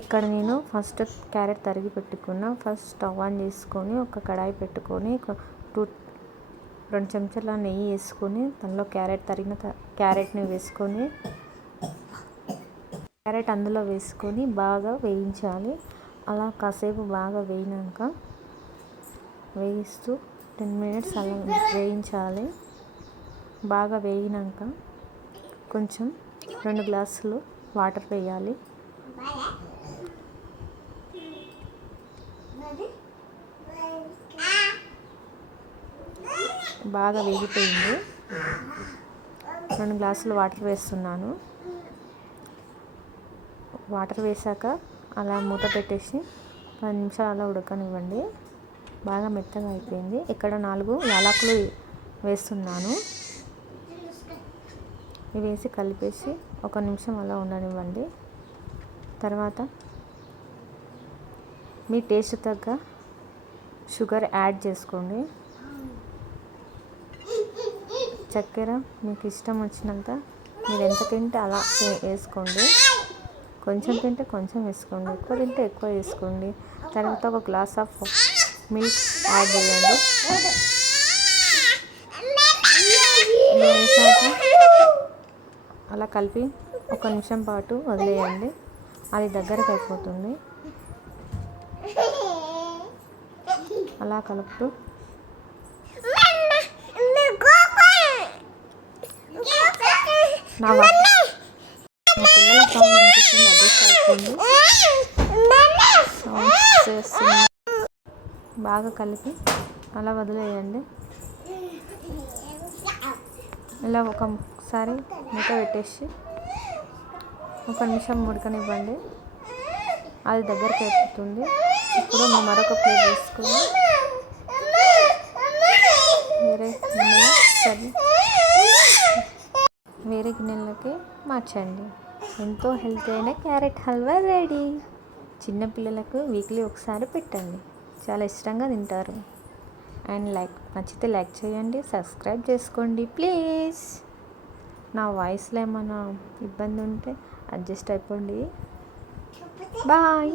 ఇక్కడ నేను first carrot తరిగి పెట్టుకున్నా. ఫస్ట్ స్టవ్ ఆన్ చేసుకొని ఒక కడాయి పెట్టుకొని 2 చెంచాల నెయ్యి వేసుకొని దానిలో క్యారెట్ని వేసుకొని క్యారెట్ అందులో వేసుకొని బాగా వేయించాలి. అలా కాసేపు బాగా వేయిస్తూ 10 minutes అలా వేయించాలి. బాగా వేగినాక కొంచెం 2 గ్లాసులు వాటర్ వేయాలి. బాగా వేగిపోయింది. 2 గ్లాసులు వాటర్ వేస్తున్నాను. వాటర్ వేసాక అలా మూత పెట్టేసి 10 నిమిషాలు అలా ఉడకనివ్వండి. బాగా మెత్తగా అయిపోయింది. ఇక్కడ 4 యాలకులు వేస్తున్నాను. ఇవి వేసి కలిపేసి 1 నిమిషం అలా ఉండనివ్వండి. తర్వాత మీ టేస్ట్ తగ్గ షుగర్ యాడ్ చేసుకోండి. చక్కెర మీకు ఇష్టం వచ్చినంత మీరు ఎంత తింటే అలా వేసుకోండి. కొంచెం తింటే కొంచెం వేసుకోండి, ఎక్కువ తింటే ఎక్కువ వేసుకోండి. తర్వాత 1 గ్లాస్ ఆఫ్ మిల్క్ యాడ్ చేయండి. వేసాక అలా కలిపి 1 నిమిషం పాటు వదిలేయండి. అది దగ్గరకు అయిపోతుంది. అలా కలుపుతూ నా పిల్లల సౌండ్ అనిపిస్తుంది, అడ్జస్ట్ అయిపోయింది. సౌండ్స్ చేస్తుంది. బాగా కలిపి అలా వదిలేయండి. ఇలా ఒకసారి మూత పెట్టేసి 1 నిమిషం ఉడకనివ్వండి. అది దగ్గరికి అయిపోతుంది. ఇప్పుడు మరొక ప్లేట్ వేసుకొని వేరే గిన్నెలకి మార్చండి. ఎంతో హెల్తీ అయిన క్యారెట్ హల్వా రెడీ. చిన్నపిల్లలకు వీక్లీ ఒకసారి పెట్టండి, చాలా ఇష్టంగా తింటారు. అండ్ నచ్చితే లైక్ చేయండి, సబ్స్క్రైబ్ చేసుకోండి ప్లీజ్. నా వాయిస్లో ఏమైనా ఇబ్బంది ఉంటే అడ్జస్ట్ అయిపోండి. బాయ్.